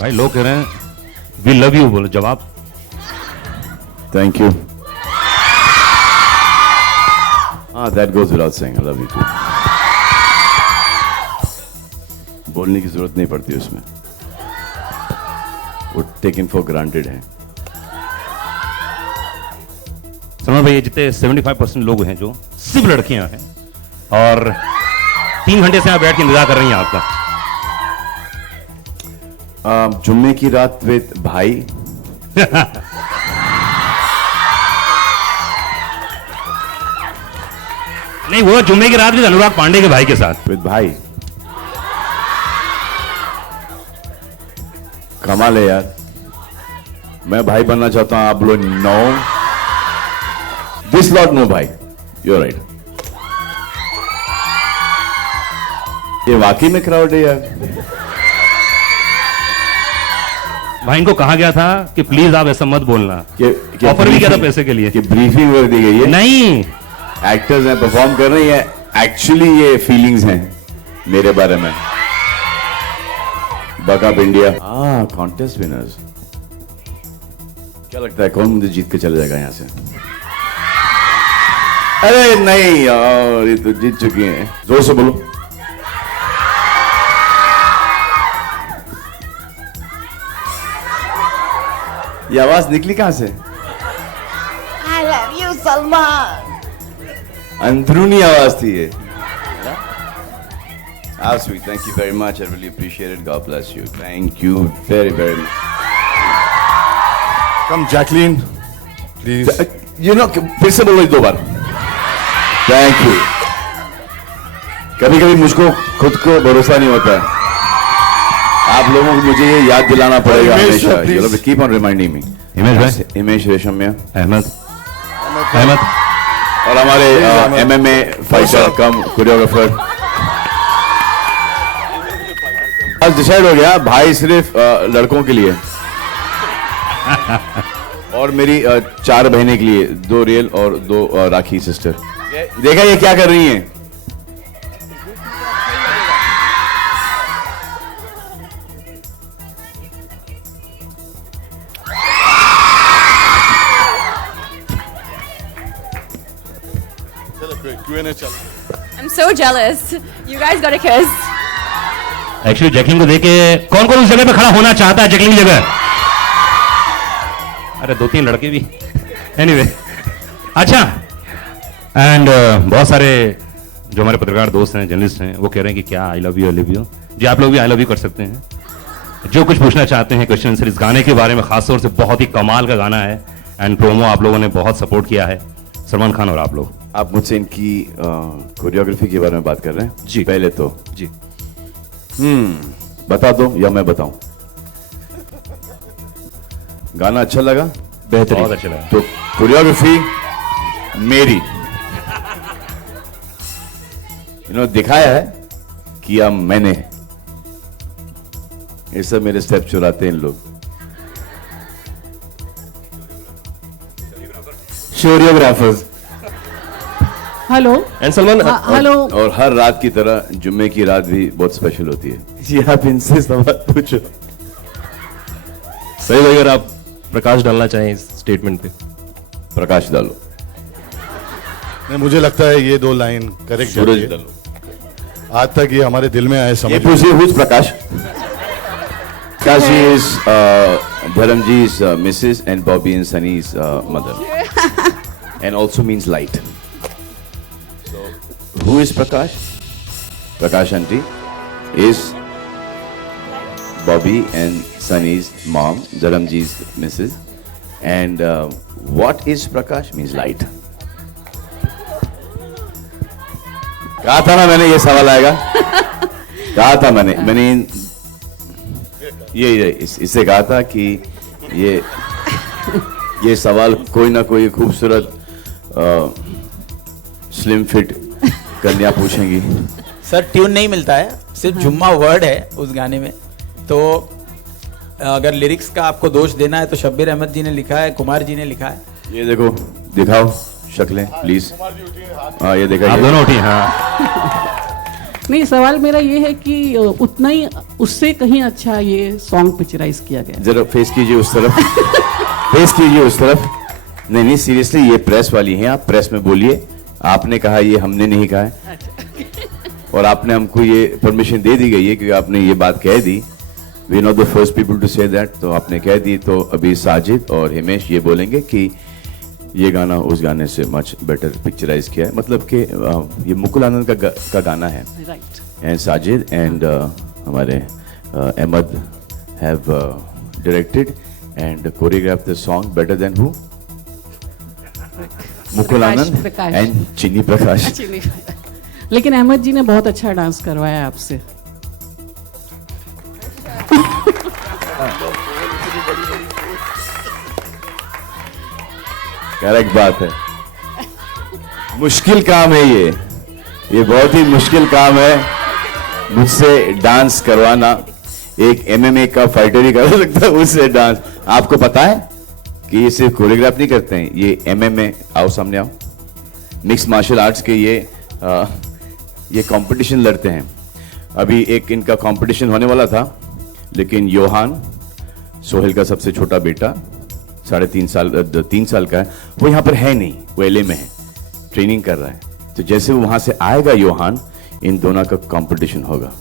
भाई लोग कह रहे हैं वी लव यू, बोलो जवाब। Thank you. हाँ, that goes without saying, I love you too. बोलने की जरूरत नहीं पड़ती उसमें, वो टेकन फॉर ग्रांटेड है। सलमान भाई, ये जितने 75% लोग हैं जो सिर्फ लड़कियां हैं और 3 घंटे से यहाँ बैठ के इंतजार कर रही हैं आपका। जुम्मे की रात विद भाई। नहीं, वो जुम्मे की रात भी अनुराग पांडे के भाई के साथ। विद भाई कमाल है यार। मैं भाई बनना चाहता हूं, आप लोग नो, दिस लॉट नो भाई, यू राइट। ये वाकई में क्राउड है यार। भाई इनको कहा गया था कि प्लीज आप ऐसा मत बोलना। ऑफर भी किया था पैसे के लिए कि ब्रीफिंग कर दी गई है। नहीं, एक्टर्स हैं, परफॉर्म कर रही हैं, एक्चुअली ये फीलिंग्स हैं मेरे बारे में। Backup India, contest winners. क्या लगता है कौन मुझे जीत के चले जाएगा यहां से? अरे नहीं यार, ये तो जीत चुकी हैं। जोर से बोलो। ये आवाज निकली कहां से? I love you, Salman. अंदरूनी आवाज थी ये। How sweet. Thank you very much. I really appreciate it. God bless you. Thank you very, very much. Come, Jacqueline, please. You know, फिर से बोलो 2 बार। Thank you. कभी कभी मुझको खुद को भरोसा नहीं होता है। आप लोगों को मुझे ये याद दिलाना पड़ेगा हमेशा। You know, keep on reminding me. Himesh भाई, हिमेश रेशमिया, अहमद और हमारे MMA फाइटर कम कोरियोग्राफर। आज डिसाइड हो गया भाई सिर्फ लड़कों के लिए और मेरी 4 बहनें के लिए, 2 रियल और 2 राखी सिस्टर। देखा ये क्या कर रही हैं? Q&A चल। I'm so jealous. You guys got a kiss. Actually Jacqueline को देख के कौन कौन उस जगह पे खड़ा होना चाहता है जैकलिन की जगह? अरे 2-3 लड़के भी। एनीवे, अच्छा। एंड बहुत सारे जो हमारे पत्रकार दोस्त हैं, जर्नलिस्ट हैं, वो कह रहे हैं कि क्या I love you, I love you. जी, आप लोग भी आई लव यू कर सकते हैं। जो कुछ पूछना चाहते हैं क्वेश्चन आंसर इस गाने के बारे में, खासतौर से बहुत ही कमाल का गाना है एंड प्रोमो आप लोगों ने बहुत सपोर्ट किया है, सलमान खान और आप लोग। आप मुझसे इनकी कोरियोग्राफी के बारे में बात कर रहे हैं? जी। पहले तो जी, बता दो या मैं बताऊं? गाना अच्छा लगा? बेहतरीन, बहुत अच्छा लगा। तो कोरियोग्राफी मेरी, इन्होंने दिखाया है, किया मैंने। ये सब मेरे स्टेप चुराते हैं इन लोग। Choreographers. Hello and Salman, hello. और हर रात की तरह जुम्मे की रात भी बहुत स्पेशल होती है। जी, आप इनसे सवाल पूछो। सही भाई, अगर आप प्रकाश डालना चाहें इस स्टेटमेंट पे। प्रकाश डालो। नहीं, मुझे लगता है ये 2 लाइन करेक्ट सूरज है। डालो। आज तक ये हमारे दिल में आए, ये समझ। पूछिए who's Prakash? Kashi is Dharamji's Mrs. and Bobby and Sunny's mother, and also means light. So, who is Prakash? Prakash aunty is Bobby and Sunny's mom, Dharamji's Mrs. And what is Prakash? Means light. कहा था ना मैंने ये सवाल आएगा। कहा था मैंने ये इससे कहा था कि ये सवाल कोई ना कोई खूबसूरत स्लिम फिट कन्या पूछेंगी। सर ट्यून नहीं मिलता है, सिर्फ जुम्मा वर्ड है उस गाने में। तो अगर लिरिक्स का आपको दोष देना है तो शब्बीर अहमद जी ने लिखा है, कुमार जी ने लिखा है। ये देखो, दिखाओ शक्लें प्लीज। हाँ, ये देखा, आप दोनों उठी। हाँ, नहीं, सवाल मेरा ये है कि उतना ही उससे कहीं अच्छा ये सॉन्ग पिक्चराइज किया गया है। जरा फेस कीजिए उस तरफ, फेस कीजिए उस तरफ। नहीं नहीं, सीरियसली ये प्रेस वाली हैं, आप प्रेस में बोलिए। आपने कहा, ये हमने नहीं कहा है। और आपने हमको ये परमिशन दे दी गई है क्योंकि आपने ये बात कह दी। We not the first people to say that, तो आपने कह दी। तो अभी साजिद और हिमेश ये बोलेंगे कि ये गाना उस गाने से मच बेटर पिक्चराइज किया है, मतलब कि ये मुकुल आनंद का गाना है। राइट। एंड साजिद एंड हमारे Ahmed have directed and choreograph the song better than who? Mukul Anand Prakash. And Chinni Prakash. लेकिन अहमद जी ने बहुत अच्छा डांस करवाया आपसे। करेक्ट बात है। मुश्किल काम है ये बहुत ही मुश्किल काम है मुझसे डांस करवाना। एक MMA का फाइटर ही कर सकता है मुझसे डांस। आपको पता है कि ये सिर्फ कोरियोग्राफ नहीं करते हैं, ये MMA, आओ सामने आओ, मिक्स मार्शल आर्ट्स के ये कंपटीशन लड़ते हैं। अभी एक इनका कंपटीशन होने वाला था, लेकिन योहान, सोहेल का सबसे छोटा बेटा, 3 साल का है, वो यहाँ पर है नहीं, वो LA में है, ट्रेनिंग कर रहा है। तो जैसे वो वहां से आएगा योहान, इन दोनों का कंपटीशन होगा।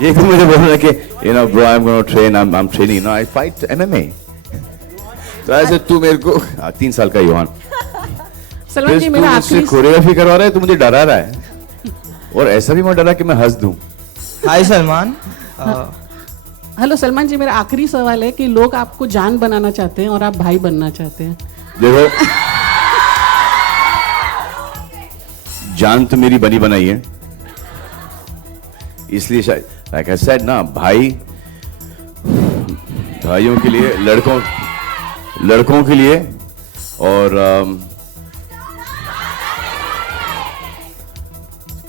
ये तो मुझे बोल रहा है कि bro, I am gonna train, I am training, I fight MMA। तो ऐसे तू मेरे को 3 साल का योहान, सलमान जी मेरा आखिरी कोरियोग्राफी करवा रहा है, तो मुझे डरा रहा है। और ऐसा भी मैं डरा कि मैं हंस दूं। हाय सलमान। हेलो सलमान जी, मेरा आखिरी सवाल है कि लोग आपको जान बनाना चाहते हैं और आप भाई बनना चाहते हैं। देखो, जान तो मेरी बनी बनाई है, इसलिए शायद लाइक आई सेड ना, भाइयों के लिए, लड़कों के लिए। और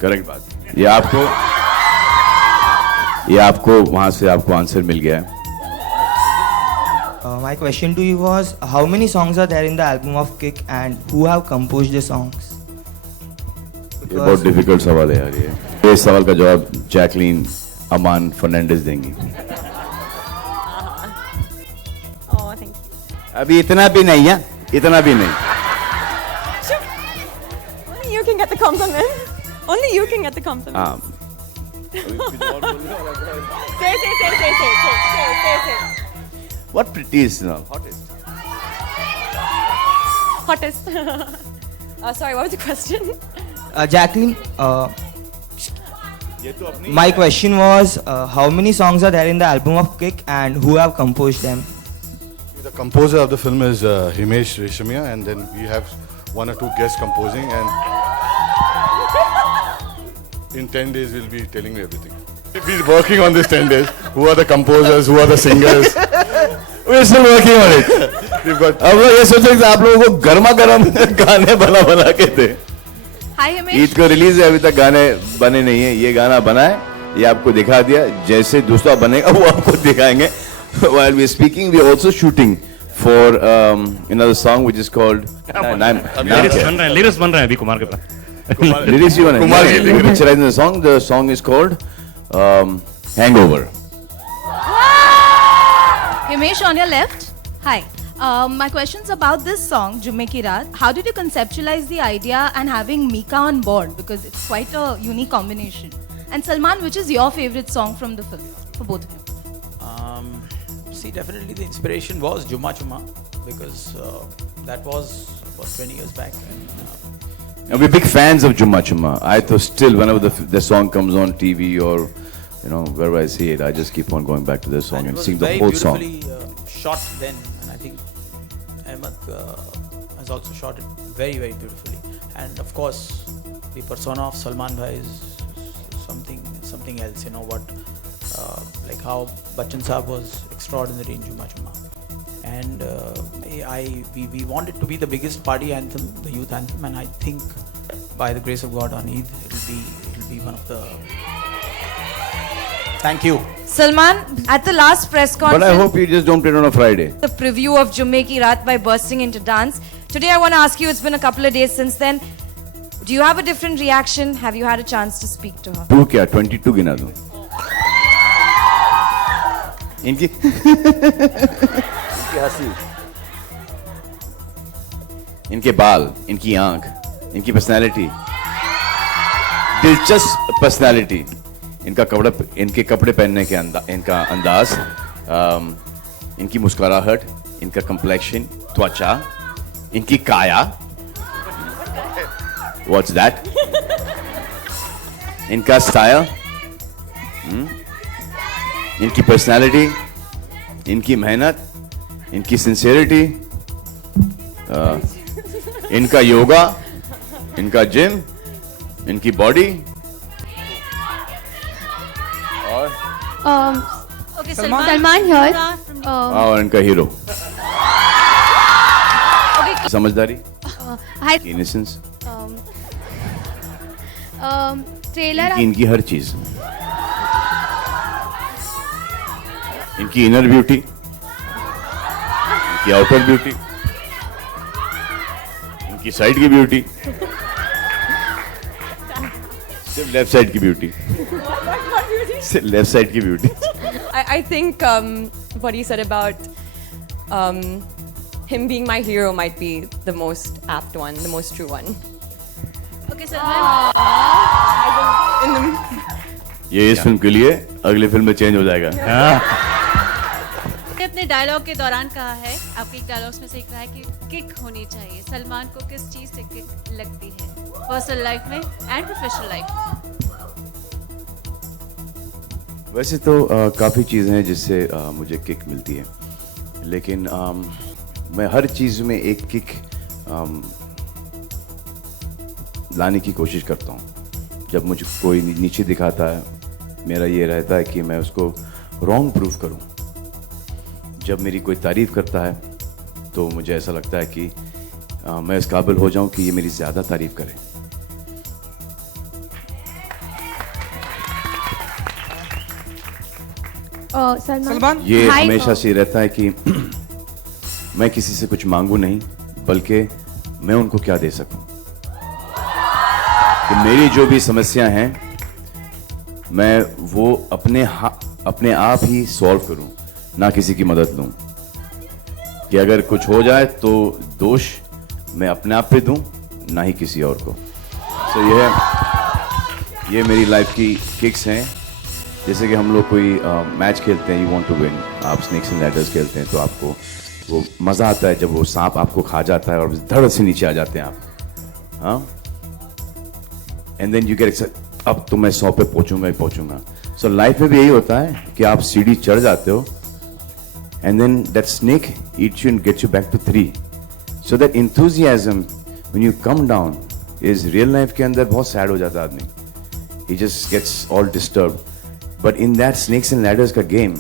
करेक्ट बात, ये आपको वहां से आपको आंसर मिल गया है। My question to you was, how many songs are there in the album of Kick and who have composed the songs? ये बहुत डिफिकल्ट सवाल है यार। ये सवाल का जवाब जैकलीन अमान फर्नांडिस देंगी। Oh, thank you. अभी इतना भी नहीं है, इतना भी नहीं। Only you can get the compliment. Only you can get the compliment. हाँ, Say. what pretty is hottest? Hottest. Sorry, what was the question? Jacqueline, my question was, how many songs are there in the album of Kick and who have composed them? The composer of the film is Himesh Reshamia, and then we have 1 or 2 guests composing, and in 10 days we'll be telling you everything. We're working on this 10 days. Who are the composers? Who are the singers? We're still working on it. We've got. अब लोग ये सोच रहे थे आप लोगों को गर्मा गर्म गाने बना के थे। Hi, Himesh. ईद को रिलीज है, अभी तक गाने बने नहीं है। ये गाना बना है, ये आपको दिखा दिया। जैसे दूसरा बनेगा वो आपको दिखाएंगे। While we're speaking, we're also shooting for another song which is called lyrics बन रहे हैं अभी कुमार के पास। lyrics you want to Kumar ji, picturizing the song. The song is called Hangover. Himesh, on your left. Hi. My question's about this song, Jumme Ki Raat. How did you conceptualize the idea and having Mika on board? Because it's quite a unique combination. And Salman, which is your favorite song from the film? For both of you. See, definitely the inspiration was Jumma Chumma, because that was about 20 years back. And we're big fans of Jumma Chumma. I thought still whenever the song comes on TV or wherever I see it, I just keep on going back to the song and sing the whole song. It was very beautifully shot then, and I think Ahmed has also shot it very, very beautifully. And of course, the persona of Salman Bhai is something else. You know what? Like how Bachchan Saab was extraordinary in Jumma Chumma. And we want it to be the biggest party anthem, the youth anthem, and I think by the grace of God on Eid, it'll be one of the. Thank you. Salman, at the last press But conference, I hope you just don't play it on a Friday. the preview of Jumme Ki Raat by bursting into dance. Today I want to ask you, it's been a couple of days since then. Do you have a different reaction? Have you had a chance to speak to her? 2 क्या 22 गिना दूं इनकी हंसी, इनके बाल, इनकी आंख, इनकी पर्सनैलिटी, दिलचस्प पर्सनैलिटी, इनके कपड़े पहनने के इनका अंदाज, इनकी मुस्कुराहट, इनका कम्प्लेक्शन, त्वचा, इनकी काया, व्हाट्स दैट, इनका स्टाइल, इनकी पर्सनैलिटी, इनकी मेहनत, इनकी सिंसियरिटी, इनका योगा, इनका जिम, इनकी बॉडी और Okay, Salman here. और इनका हीरो, समझदारी, Hi. Innocence, Trailer. इनकी हर चीज, इनकी इनर ब्यूटी, इनकी आउटर ब्यूटी, इनकी साइड की ब्यूटी, सिर्फ लेफ्ट साइड की ब्यूटी, सिर्फ लेफ्ट साइड की beauty. I think what he said about him being my hero might be the most apt one, the most true one. Okay, Salman. ये इस film के लिए, अगली फिल्म में चेंज हो जाएगा. अपने डायलॉग के दौरान कहा है, आपके एक डायलॉग्स में से एक रहा है कि किक होनी चाहिए. सलमान को किस चीज से किक लगती है, पर्सनल लाइफ में एंड प्रोफेशनल लाइफ में? वैसे तो काफ़ी चीज़ें हैं जिससे मुझे किक मिलती है, लेकिन मैं हर चीज़ में एक किक लाने की कोशिश करता हूँ. जब मुझे कोई नीचे दिखाता है, मेरा ये रहता है कि मैं उसको रॉन्ग प्रूफ करूँ. जब मेरी कोई तारीफ़ करता है तो मुझे ऐसा लगता है कि मैं इस काबिल हो जाऊँ कि ये मेरी ज़्यादा तारीफ़ करे. Salman. ये हमेशा से रहता है कि मैं किसी से कुछ मांगू नहीं, बल्कि मैं उनको क्या दे सकूं. कि मेरी जो भी समस्या हैं मैं वो अपने आप ही सॉल्व करूं, ना किसी की मदद लूं. कि अगर कुछ हो जाए तो दोष मैं अपने आप पे दूं, ना ही किसी और को. तो ये मेरी लाइफ की किक्स हैं. जैसे कि हम लोग कोई मैच खेलते हैं, यू वांट टू विन, आप स्नेक्स एंड लैडर्स खेलते हैं, तो आपको वो मज़ा आता है जब वो सांप आपको खा जाता है और धड़ से नीचे आ जाते हैं आप. हाँ, एंड देन यू गेट, अब तो मैं 100 पे पहुंचूंगा ही पहुंचूंगा. सो लाइफ में भी यही होता है कि आप सीढ़ी चढ़ जाते हो, and then that snake eats you and gets you back to 3. So that enthusiasm when you come down is real life के अंदर बहुत सैड हो जाता है आदमी. He just gets all disturb. But in that snakes and ladders का game,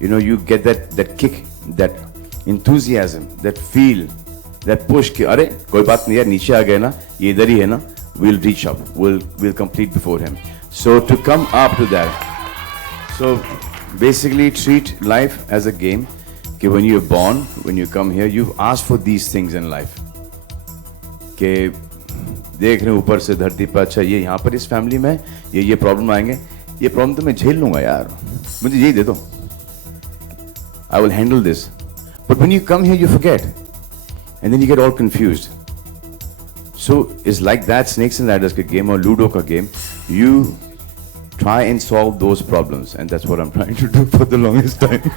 you know, you get that kick, that enthusiasm, that feel, that push कि अरे कोई बात नहीं यार, नीचे आ गए ना, ये इधर ही है ना, we'll reach up, we'll complete before him. So to come up to that, so basically treat life as a game. कि when you're born, when you come here, you've asked for these things in life. कि देख रहे हैं ऊपर से धरती पर, अच्छा ये यहाँ पर इस फैमिली में ये प्रॉब्लम आएंगे, ये प्रॉब्लम तो मैं झेल लूंगा यार, मुझे यही दे दो, I will handle this. But when you come here you forget and then you get all confused. So it's like that snakes and ladders का गेम और लूडो का game. You try and solve those problems and that's what I am trying to do for the longest time.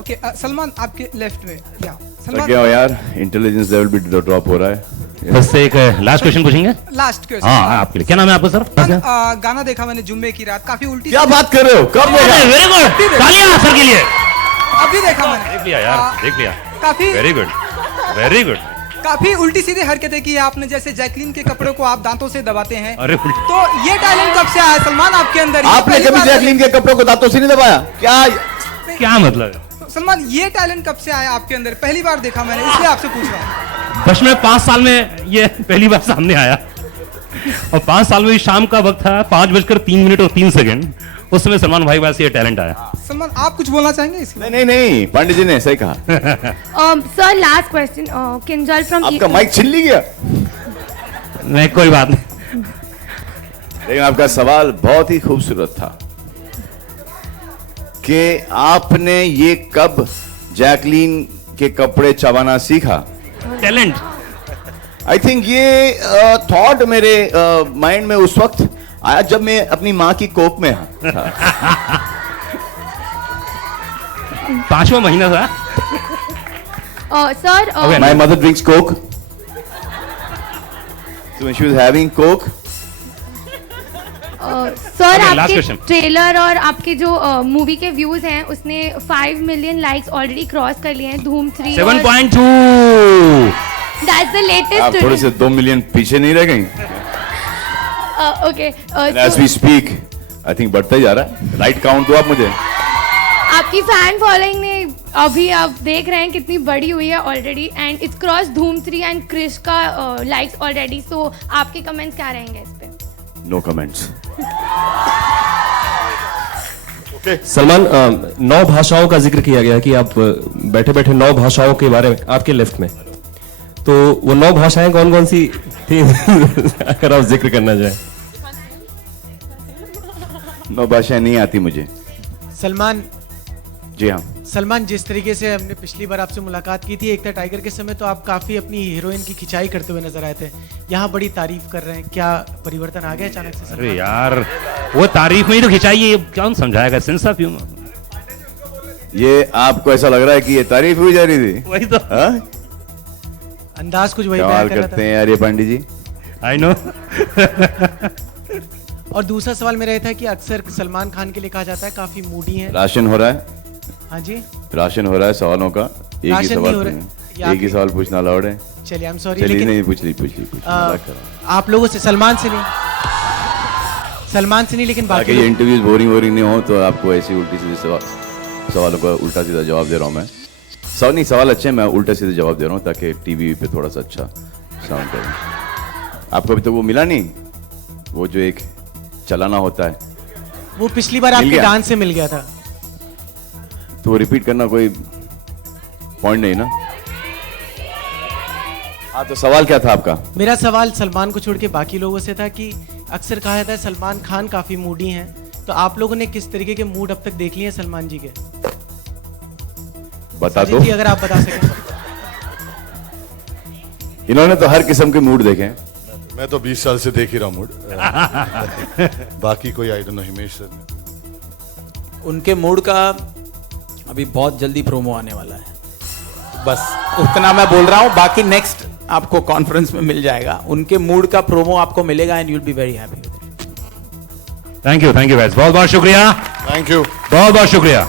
Okay, Salman आपके left में. या सलमान क्या हो यार, intelligence level भी ड्रॉप हो रहा है. बस एक लास्ट क्वेश्चन पूछेंगे. Last question. हाँ, आपके लिए. क्या नाम है आपका सर? गाना देखा मैंने जुम्मे की रात, काफी उल्टी. क्या बात कर रहे हो, कब देखा? वेरी गुड, तालियां सर के लिए. अभी देखा मैंने. देख लिया यार, देख लिया. काफी वेरी गुड, वेरी गुड. काफी उल्टी सीधी हरकतें की है आपने, जैसे जैकलिन के कपड़ों को आप दांतों से दबाते हैं. अरे तो ये टैलेंट कब से आया सलमान आपके अंदर? आपने कभी जैकलिन के कपड़ों को दांतों से नहीं दबाया क्या? क्या मतलब? सलमान ये टैलेंट कब से आया आपके अंदर? पहली बार देखा मैंने, इसलिए आपसे पूछ रहा हूँ. बस में 5 साल में ये पहली बार सामने आया, और 5 साल में शाम का वक्त था, 5:03 और 3 सेकंड, उस समय सलमान भाई के पास ये टैलेंट आया। सलमान आप कुछ बोलना चाहेंगे इसके नहीं नहीं नहीं, पंडित जी ने सही कहा। Sir, last question. Kinjal from. आपका माइक छिल नहीं गया? नहीं, कोई बात नहीं। लेकिन आपका सवाल बहुत ही खूबसूरत था कि आपने ये कब जैकलीन के कपड़े चबाना सीखा? टैलेंट। आई थिंक ये थॉट मेरे माइंड में उस वक्त आया जब मैं अपनी माँ की कोख में था। 5वां महीना था। Sir. My mother drinks coke. So when she was having coke. Sir Okay, last आपके question. ट्रेलर और आपके जो मूवी के व्यूज हैं उसने 5 मिलियन लाइक्स ऑलरेडी क्रॉस कर लिए हैं। धूम 3 7.2। दैट्स द आप लेटेस्ट। थोड़े से 2 मिलियन पीछे नहीं रह गई? Okay As we speak, I think बढ़ता ही जा रहा है। राइट काउंट दो आप मुझे। आपकी फैन फॉलोइंग ने अभी आप देख रहे हैं कितनी बड़ी हुई है ऑलरेडी एंड इट्स क्रॉस धूम 3 एंड क्रिश का लाइक्स ऑलरेडी। सो आपके कमेंट्स क्या रहेंगे इस पे? No comments. सलमान, 9 भाषाओं का जिक्र किया गया कि आप बैठे बैठे 9 भाषाओं के बारे में, आपके लेफ्ट में, तो वो 9 भाषाएं कौन कौन सी थी? अगर आप जिक्र करना चाहें। 9 भाषाएं नहीं आती मुझे। सलमान, जी हाँ। सलमान, जिस तरीके से हमने पिछली बार आपसे मुलाकात की थी एक था टाइगर के समय, तो आप काफी अपनी हीरोइन की खिंचाई करते हुए नजर आए थे। यहाँ बड़ी तारीफ कर रहे हैं, क्या परिवर्तन आ गया अचानक से? अरे यार, वो तारीफ में ही तो खिंचाई, कौन समझाएगा? Sense of humour. ये आपको ऐसा लग रहा है कि ये तारीफ हुई जा रही थी? वही तो। हाँ? अंदाज कुछ वही सवाल करते हैं यार ये पंडित जी। I know. और दूसरा सवाल मेरा ये था कि अक्सर सलमान खान के लिए कहा जाता है काफी मूडी हैं। राशन हो रहा है? हाँ जी, राशन हो रहा है सवालों का। एक ही राशन नहीं हो सवाल रहा। एक ही सवाल पूछना अलाउड है? चलिए, आई एम सॉरी, चलिए लेकिन नहीं, पूछ ली मजाक कर रहा हूं। आप लोगों से सलमान से नहीं, लेकिन बाकी ताकि ये इंटरव्यूज बोरिंग नहीं हो तो आपको ऐसी उल्टी सीधी सवालों का उल्टा सीधा जवाब दे रहा हूँ मैं। सवाल अच्छे हैं, मैं उल्टा सीधे जवाब दे रहा हूँ ताकि टीवी पे थोड़ा सा अच्छा साउंड करे। आपको अभी तो वो मिला नहीं, वो जो एक चलाना होता है? वो पिछली बार आपके डांस से मिल गया था। तो रिपीट करना कोई पॉइंट नहीं ना। हाँ, तो सवाल क्या था आपका? मेरा सवाल सलमान को छोड़ के बाकी लोगों से था कि अक्सर कहा जाता है सलमान खान काफी मूडी हैं, तो आप लोगों ने किस तरीके के मूड अब तक देख लिए हैं सलमान जी के? बता दो अगर आप बता सकें। इन्होंने तो हर किस्म के मूड देखे हैं। मैं तो 20 साल से देख ही रहा हूँ मूड। बाकी कोई I don't know, Himesh sir. उनके मूड का अभी बहुत जल्दी प्रोमो आने वाला है, बस उतना मैं बोल रहा हूँ। बाकी नेक्स्ट आपको कॉन्फ्रेंस में मिल जाएगा। उनके मूड का प्रोमो आपको मिलेगा and you will be very happy. Thank you guys, बहुत बहुत शुक्रिया। थैंक यू, बहुत बहुत शुक्रिया।